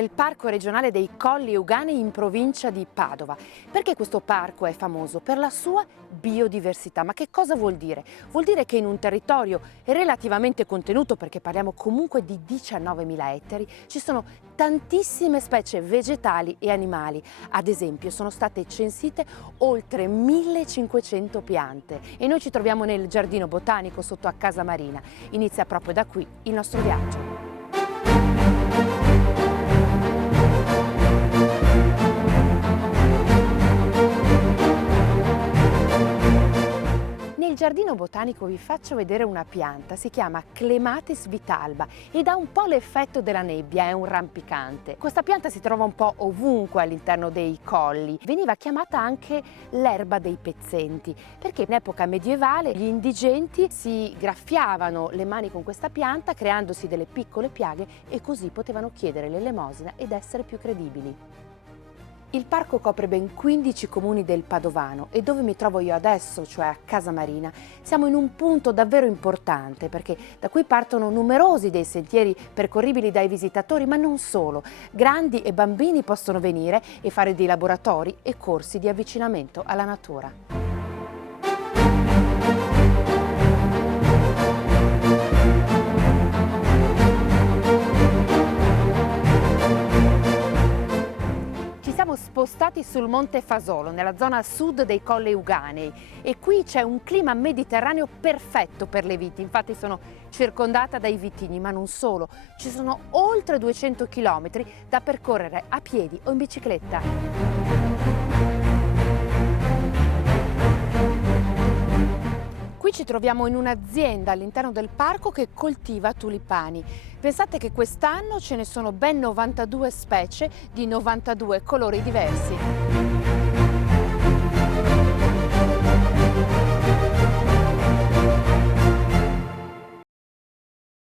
nel Parco regionale dei Colli Euganei in provincia di Padova. Perché questo parco è famoso? Per la sua biodiversità. Ma che cosa vuol dire? Vuol dire che in un territorio relativamente contenuto, perché parliamo comunque di 19.000 ettari, ci sono tantissime specie vegetali e animali. Ad esempio sono state censite oltre 1.500 piante e noi ci troviamo nel giardino botanico sotto a Casa Marina. Inizia proprio da qui il nostro viaggio. Nel giardino botanico vi faccio vedere una pianta, si chiama Clematis vitalba ed ha un po' l'effetto della nebbia, è un rampicante. Questa pianta si trova un po' ovunque all'interno dei colli, veniva chiamata anche l'erba dei pezzenti, perché in epoca medievale gli indigenti si graffiavano le mani con questa pianta creandosi delle piccole piaghe e così potevano chiedere l'elemosina ed essere più credibili. Il parco copre ben 15 comuni del Padovano e dove mi trovo io adesso, cioè a Casa Marina, siamo in un punto davvero importante perché da qui partono numerosi dei sentieri percorribili dai visitatori, ma non solo. Grandi e bambini possono venire e fare dei laboratori e corsi di avvicinamento alla natura. Siamo spostati sul Monte Fasolo, nella zona sud dei Colli Euganei e qui c'è un clima mediterraneo perfetto per le viti, infatti sono circondata dai vitigni, ma non solo, ci sono oltre 200 chilometri da percorrere a piedi o in bicicletta. Qui ci troviamo in un'azienda all'interno del parco che coltiva tulipani. Pensate che quest'anno ce ne sono ben 92 specie di 92 colori diversi.